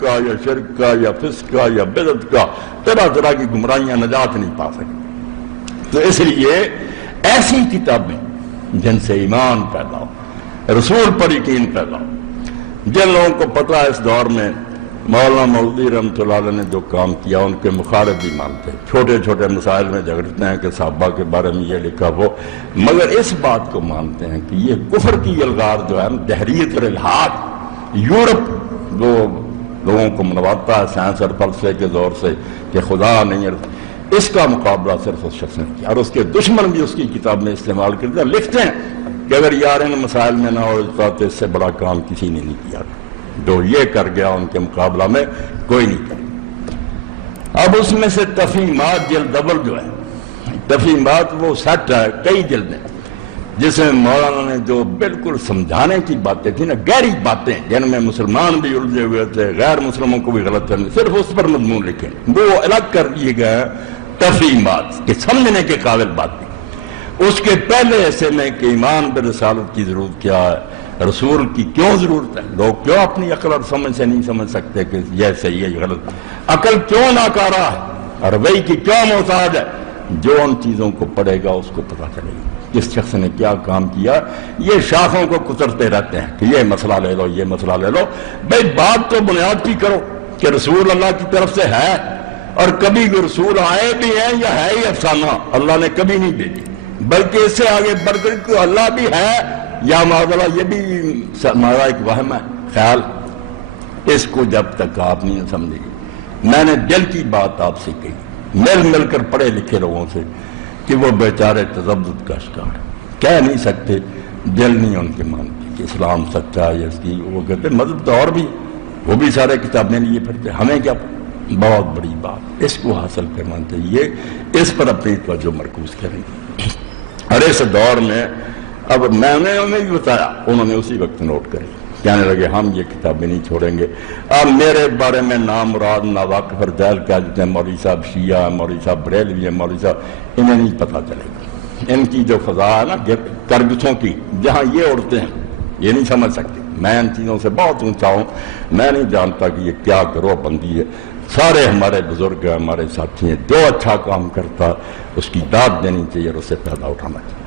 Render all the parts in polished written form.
کا یا شرک کا یا فسق کا یا بدعت کا، طرح طرح کی گمراہیاں نجات نہیں پا سکتی۔ تو اس لیے ایسی کتابیں جن سے ایمان پیدا ہو، رسول پر یقین پیدا ہو۔ جن لوگوں کو پتہ ہے اس دور میں مولانا مودودی رحمۃ اللہ علیہ نے جو کام کیا ان کے مخالف بھی مانتے، چھوٹے چھوٹے مسائل میں جھگڑتے ہیں کہ صحابہ کے بارے میں یہ لکھا وہ، مگر اس بات کو مانتے ہیں کہ یہ کفر کی الغار جو ہے دہریت اور الحاد یورپ جو لوگوں کو منواتا ہے سائنس اور فلسفے کے دور سے کہ خدا نہیں ہے، اس کا مقابلہ صرف اس شخص نے کیا، اور اس کے دشمن بھی اس کی کتاب میں استعمال کرتے ہیں، لکھتے ہیں کہ اگر یار ان مسائل میں نہ ہوتا تو اس سے بڑا کام کسی نے نہیں کیا، جو یہ کر گیا ان کے مقابلہ میں کوئی نہیں کرے۔ اب اس میں سے تفہیمات جلد اول جو ہے، تفہیمات وہ سیٹ ہے کئی جلدیں، جس میں مولانا نے جو بالکل سمجھانے کی باتیں تھیں نا، گہری باتیں جن میں مسلمان بھی الجھے ہوئے تھے، غیر مسلموں کو بھی غلط کرنے، صرف اس پر مضمون لکھے، وہ الگ کر دیے گئے تفہیمات کہ سمجھنے کے قابل باتیں۔ اس کے پہلے حصے میں کہ ایمان برسالت کی ضرورت کیا ہے، رسول کی کیوں ضرورت ہے، لوگ کیوں اپنی عقل اور سمجھ سے نہیں سمجھ سکتے کہ یہ صحیح ہے یہ غلط، عقل کیوں ناکارہ ہے، روی کی کیوں محتاج ہے، جو ان چیزوں کو پڑھے گا اس کو پتہ چلے گا کس شخص نے کیا کام کیا۔ یہ شاخوں کو کترتے رہتے ہیں کہ یہ مسئلہ لے لو یہ مسئلہ لے لو، بھئی بات تو بنیاد کی کرو کہ رسول اللہ کی طرف سے ہے، اور کبھی بھی رسول آئے بھی ہیں یا ہے ہی افسانہ، اللہ نے کبھی نہیں بھیجی، بلکہ اس سے آگے بڑھ کر کہ اللہ بھی ہے یا معاذ یہ بھی ہمارا ایک وہم ہے خیال، اس کو جب تک آپ نہیں سمجھے گی۔ میں نے دل کی بات آپ سے کہی، مل کر پڑھے لکھے لوگوں سے کہ وہ بیچارے تذبذب کا شکار کہہ نہیں سکتے، دل نہیں ان کے مانتے کہ اسلام سچا ہے، اس کی وہ کہتے مذہب تو اور بھی، وہ بھی سارے کتابیں لیے پڑھتے، ہمیں کیا؟ بہت بڑی بات، اس کو حاصل کرنا چاہیے، اس پر اپنی توجہ مرکوز کریں گے۔ اور اس دور میں اب میں نے انہیں بھی بتایا، انہوں نے اسی وقت نوٹ کری، کہنے لگے ہم یہ کتابیں نہیں چھوڑیں گے۔ اب میرے بارے میں نام مراد ناواقف اور جاہل کہہ دیتے ہیں، مولوی صاحب شیعہ ہے، مولوی صاحب بریلوی ہے، مولوی صاحب، انہیں نہیں پتہ چلے گا، ان کی جو فضا ہے نا کرگسوں کی جہاں یہ اڑتے ہیں یہ نہیں سمجھ سکتے۔ میں ان چیزوں سے بہت اونچا ہوں، میں نہیں جانتا کہ یہ کیا گروہ بندی ہے، سارے ہمارے بزرگ ہیں، ہمارے ساتھی ہیں، جو اچھا کام کرتا اس کی داد دینی چاہیے اور اسے پیدا اٹھانا چاہیے۔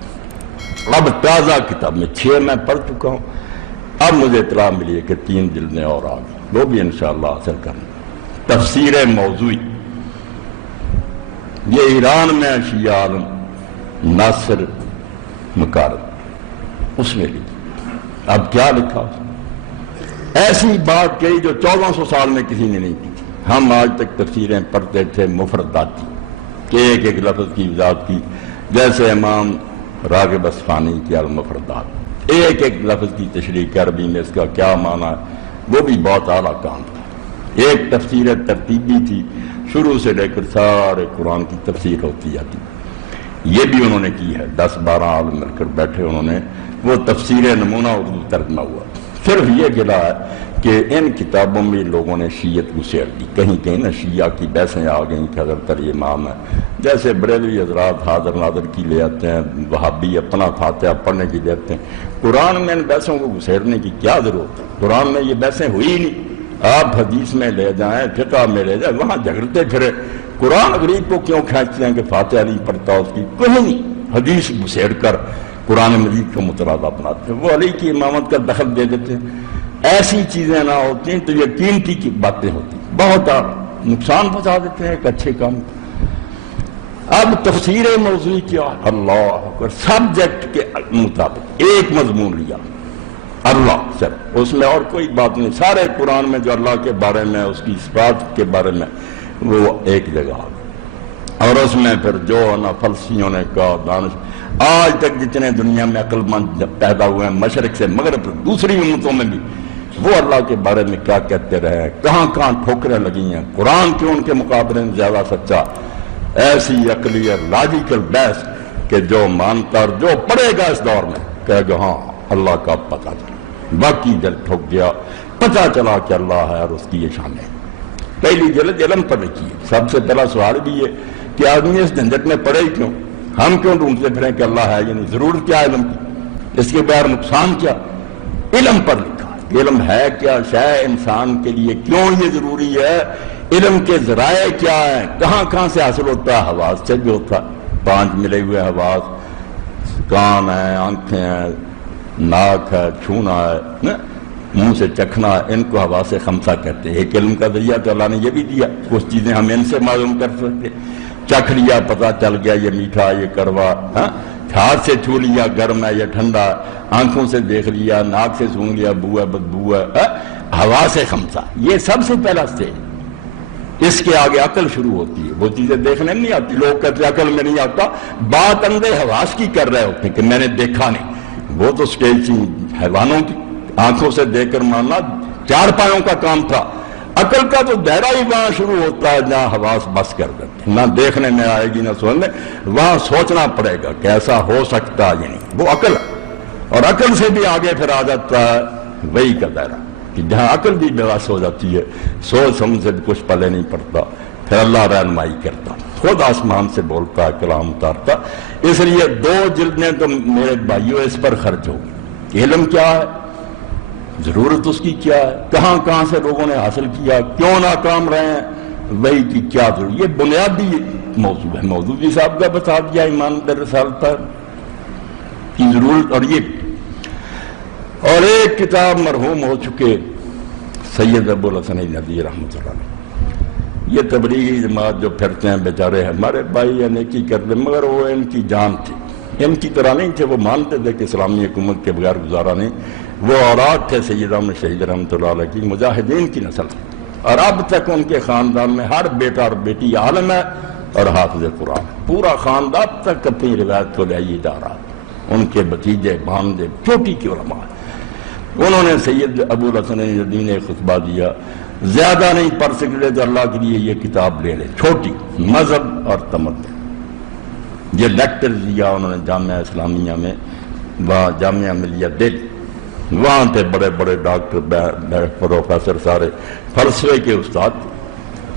اب تازہ کتاب میں 6 میں پڑھ چکا ہوں، اب مجھے اطلاع ملی ہے کہ 3 جلدیں اور آ گئی، وہ بھی انشاءاللہ حاصل کرنا۔ تفسیر موضوعی، یہ ایران میں شیعہ عالم ناصر مکارم اس میں لکھی، اب کیا لکھا، ایسی بات کہی جو 1400 سال میں کسی نے نہیں کی۔ ہم آج تک تفسیریں پڑھتے تھے مفرداتی کہ ایک ایک لفظ کی وضاحت کی، جیسے امام راغب اصفہانی کی المفردات، ایک ایک لفظ کی تشریح عربی میں اس کا کیا معنی ہے، وہ بھی بہت اعلیٰ کام تھا۔ ایک تفسیر ترتیبی تھی، شروع سے لے کر سارے قرآن کی تفسیر ہوتی جاتی، یہ بھی انہوں نے کی ہے، 10-12 عالم مل کر بیٹھے، انہوں نے وہ تفسیر نمونہ اردو ترجمہ ہوا۔ صرف یہ گلا ہے کہ ان کتابوں میں لوگوں نے شیعت گسیڑ دی، کہیں کہیں نہ شیعہ کی بحثیں آ گئیں کہ حضرت علی امام ہے، جیسے بریلوی حضرات حاضر ناظر کی لے آتے ہیں، وہابی اپنا فاتحہ پڑھنے کی لے آتے ہیں۔ قرآن میں ان بحثوں کو گسیڑنے کی کیا ضرورت ہے؟ قرآن میں یہ بحثیں ہوئی ہی نہیں، آپ حدیث میں لے جائیں، فقہ میں لے جائیں، وہاں جھگڑتے پھرے۔ قرآن غریب کو کیوں کھینچتے ہیں کہ فاتحہ نہیں پڑھتا اس کی؟ کہیں نہیں، حدیث گسیڑ کر قرآن مجید کو مترادف بناتے ہیں، وہ علی کی امامت کا دخل دے دیتے ہیں۔ ایسی چیزیں نہ ہوتی تو یہ قیمتی کی باتیں ہوتی، بہت نقصان پہنچا دیتے ہیں ایک اچھے کام۔ اب تفسیر موضوعی کیا؟ اللہ اکبر، سبجیکٹ کے مطابق ایک مضمون لیا، اللہ صرف، اس میں اور کوئی بات نہیں، سارے قرآن میں جو اللہ کے بارے میں اس کی صفات کے بارے میں وہ ایک جگہ آ گئی، اور اس میں پھر جو نا فلسفیوں نے کہا، دانش آج تک جتنے دنیا میں عقل مند پیدا ہوئے ہیں مشرق سے مغرب دوسری امتوں میں بھی، وہ اللہ کے بارے میں کیا کہتے رہے ہیں، کہاں کہاں ٹھوکریں لگی ہیں، قرآن کیوں ان کے مقابلے میں زیادہ سچا۔ ایسی عقلی اور لاجیکل بحث کہ جو مانتا اور جو پڑھے گا اس دور میں کہے گا ہاں اللہ کا پتہ چلا، باقی دل ٹھوک گیا، پتہ چلا کہ اللہ ہے اور اس کی یہ شان ہے۔ پہلی جلد علم پر لکھی ہے، سب سے پہلا سوال بھی یہ کہ آدمی اس جھنجٹ میں پڑے ہی کیوں، ہم کیوں ڈھونڈتے پھریں کہ اللہ ہے یا نہیں، ضرورت کیا علم کی، اس کے بغیر نقصان کیا؟ علم پر لکھا ہے، علم ہے کیا شے انسان کے لیے، کیوں یہ ضروری ہے، علم کے ذرائع کیا ہیں، کہاں کہاں سے حاصل ہوتا ہے، حواس سے بھی ہوتا ہے، 5 ملے ہوئے حواس، کان ہیں، آنکھیں ہیں، ناک ہے، چھونا ہے، منہ سے چکھنا، ان کو حواس خمسہ کہتے ہیں۔ ایک علم کا ذریعہ تو اللہ نے یہ بھی دیا، کچھ چیزیں ہم ان سے معلوم کر سکتے، چکھ لیا پتہ چل گیا یہ میٹھا یہ کڑوا، ہاتھ سے چھو لیا گرم ہے یا ٹھنڈا، آنکھوں سے دیکھ لیا، ناک سے سونگھ لیا بو ہے بدبو ہے، حواس خمسہ، یہ سب سے پہلا سٹیج۔ اس کے آگے عقل شروع ہوتی ہے، وہ چیزیں دیکھنے نہیں آتی، لوگ کہتے ہیں عقل میں نہیں آتا، بات اندھے حواس کی کر رہے ہوتے ہیں کہ میں نے دیکھا نہیں، وہ تو سٹیج تھی حیوانوں کی، آنکھوں سے دیکھ کر ماننا 4 پایوں کا کام تھا، عقل کا تو دائرہ ہی وہاں شروع ہوتا ہے جہاں حواس بس کر دیتے، نہ دیکھنے میں آئے گی نہ سننے، وہاں سوچنا پڑے گا کہ ایسا ہو سکتا ہے، یعنی وہ عقل ہے، اور عقل سے بھی آگے پھر آ جاتا ہے وہی کا دائرہ، کہ جہاں عقل بھی بے بس ہو جاتی ہے، سوچ سمجھ سے بھی کچھ پلے نہیں پڑتا، پھر اللہ رہنمائی کرتا، خود آسمان سے بولتا ہے، کلام اتارتا۔ اس لیے 2 جلدیں تو میرے بھائیوں اس پر خرچ ہو گئی، علم کیا ہے، ضرورت اس کی کیا ہے، کہاں کہاں سے لوگوں نے حاصل کیا، کیوں ناکام رہے ہیں، وہی کی کیا ضرورت، یہ بنیادی موضوع ہے۔ موضوع بھی صاحب کا بتا دیا ایمان در رسالت پر کی ضرورت، اور یہ اور ایک کتاب مرحوم ہو چکے سید ابو الحسن ندوی رحمۃ اللہ علیہ، یہ تبلیغی جماعت جو پھرتے ہیں بیچارے ہمارے بھائی یا نیکی کرتے، مگر وہ ان کی جان تھی، ان کی طرح نہیں تھے، وہ مانتے تھے کہ اسلامی حکومت کے بغیر گزارا نہیں، وہ اولاد تھے سید احمد شہید رحمۃ اللہ علیہ کی، مجاہدین کی نسل، اور اب تک ان کے خاندان میں ہر بیٹا اور بیٹی عالم ہے اور حافظ قرآن، پورا خاندان اب تک اپنی روایت کو لے جا رہا، ان کے بھتیجے بھانجے چوٹی کی علماء۔ انہوں نے سید ابو الحسن ندوی نے خطبہ دیا، زیادہ نہیں پڑھ سکتے تو اللہ کے لیے یہ کتاب لے لے، چھوٹی، مذہب اور تمدن، یہ لیکچر دیا انہوں نے جامعہ اسلامیہ میں، وہاں جامعہ ملیہ دہلی، وہاں تھے بڑے بڑے ڈاکٹر پروفیسر سارے فلسفے کے استاد،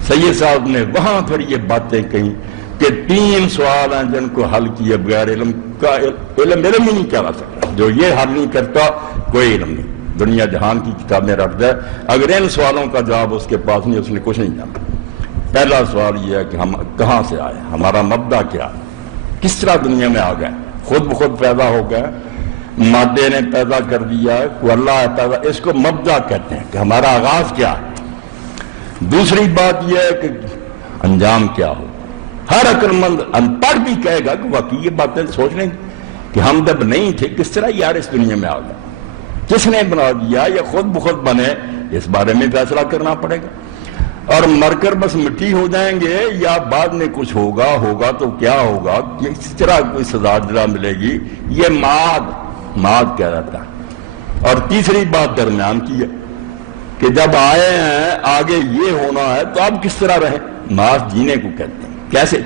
سید صاحب نے وہاں پھر یہ باتیں کہیں کہ 3 سوال ہیں جن کو حل کیے بغیر علم کا، علم ہی نہیں کہا سکتا، جو یہ حل نہیں کرتا کوئی علم نہیں، دنیا جہان کی کتابیں رکھ دے، اگر ان سوالوں کا جواب اس کے پاس نہیں، اس نے کچھ نہیں جانا۔ پہلا سوال یہ ہے کہ ہم کہاں سے آئے، ہمارا مبدا کیا، کس طرح دنیا میں آ گئے، خود بخود پیدا ہو گئے، مادے نے پیدا کر دیا ہے، کوئی اللہ ہے پیدا، اس کو مبدا کہتے ہیں کہ ہمارا آغاز کیا ہے۔ دوسری بات یہ ہے کہ انجام کیا ہو، ہر عقل مند ان پڑھ بھی کہے گا کہ واقعی یہ باتیں سوچ لیں گے کہ ہم جب نہیں تھے کس طرح یار اس دنیا میں آ گئے، کس نے بنا دیا یا خود بخود بنے، اس بارے میں فیصلہ کرنا پڑے گا، اور مر کر بس مٹی ہو جائیں گے یا بعد میں کچھ ہوگا تو کیا ہوگا، کس طرح کوئی سزا جزا ملے گی، یہ ماد کہہ جاتا ہے۔ اور تیسری بات درمیان کی ہے کہ جب آئے ہیں آگے یہ ہونا ہے تو اب کس طرح رہیں، ماد جینے کو کہتے ہیں، کیسے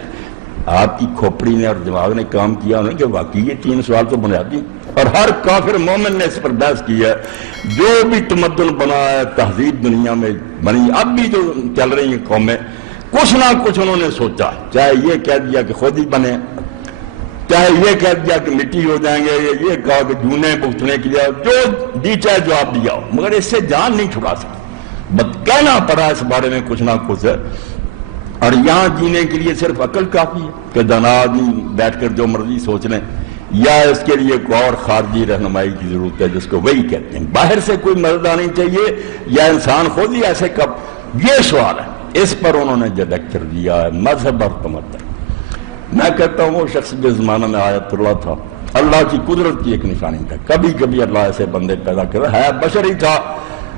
آپ کی کھوپڑی نے اور دماغ نے کام کیا انہوں نے کہ واقعی یہ 3 سوال تو بنیادی، اور ہر کافر مومن نے اس پر بحث کی ہے، جو بھی تمدن بنا ہے، تہذیب دنیا میں بنی، اب بھی جو چل رہی ہیں قومیں، کچھ نہ کچھ انہوں نے سوچا، چاہے یہ کہہ دیا کہ خود ہی بنے، چاہے یہ کہہ دیا کہ مٹی ہو جائیں گے، یہ کہا کہ جونے بھگتنے کی جائے، جو دی چاہے جواب دیا ہو، مگر اس سے جان نہیں چھڑا سکتے، بس کہنا پڑا اس بارے میں کچھ نہ کچھ ہے۔ اور یہاں جینے کے لیے صرف عقل کافی ہے کہ دانا آدمی بیٹھ کر جو مرضی سوچ لیں، یا اس کے لیے کوئی اور خارجی رہنمائی کی ضرورت ہے جس کو وہی کہتے ہیں، باہر سے کوئی مدد آنی چاہیے یا انسان خود ہی ایسے کب، یہ سوال ہے، اس پر انہوں نے جو لیکچر دیا ہے، مذہب اور تمدن۔ میں کہتا ہوں وہ شخص جو زمانہ میں آیت اللہ تھا، اللہ کی قدرت کی ایک نشانی تھا، کبھی کبھی اللہ ایسے بندے پیدا کر رہا ہے، بشر ہی تھا،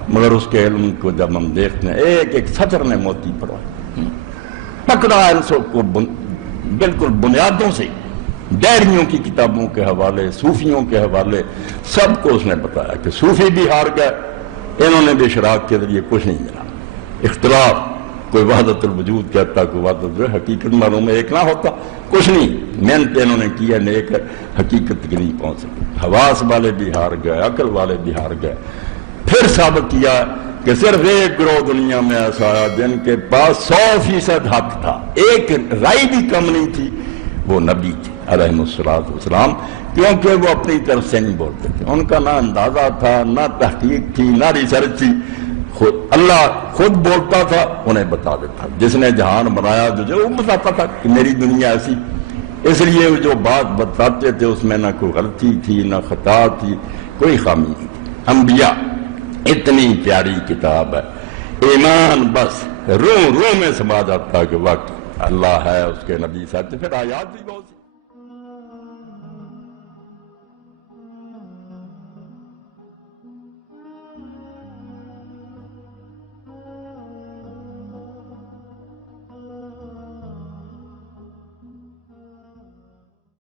مگر اس کے علم کو جب ہم دیکھتے ہیں ایک ایک سطر نے موتی پڑھا، پکڑا ہے ان سب کو بالکل بنیادوں سے، ڈائریوں کی کتابوں کے حوالے، صوفیوں کے حوالے، سب کو اس نے بتایا کہ صوفی بھی ہار گئے، انہوں نے بھی اشراق کے ذریعے کچھ نہیں ملا، اختلاف، کوئی وحدت الوجود کہتا، کوئی وحدت حقیقت معلوم ہے ایک نہ ہوتا، کچھ نہیں، محنت انہوں نے کیا، نیک حقیقت کے نہیں پہنچ سکے، حواس والے بھی ہار گئے، عقل والے بھی ہار گئے۔ پھر ثابت کیا کہ صرف ایک گروہ دنیا میں ایسا آیا جن کے پاس 100% حق تھا، ایک رائے بھی کم نہیں تھی، وہ نبی تھے، علیہ السلام، کیونکہ وہ اپنی طرف سے نہیں بولتے تھے، ان کا نہ اندازہ تھا، نہ تحقیق تھی، نہ ریسرچ تھی، اللہ خود بولتا تھا، انہیں بتا دیتا، جس نے جہان بنایا جو وہ بتاتا تھا کہ میری دنیا ایسی، اس لیے وہ جو بات بتاتے تھے اس میں نہ کوئی غلطی تھی، نہ خطا تھی، کوئی خامی نہیں تھی۔ انبیاء اتنی پیاری کتاب ہے، ایمان بس روح میں سما جاتا کہ وقت اللہ ہے، اس کے نبی صاحب، پھر آیات بھی بہت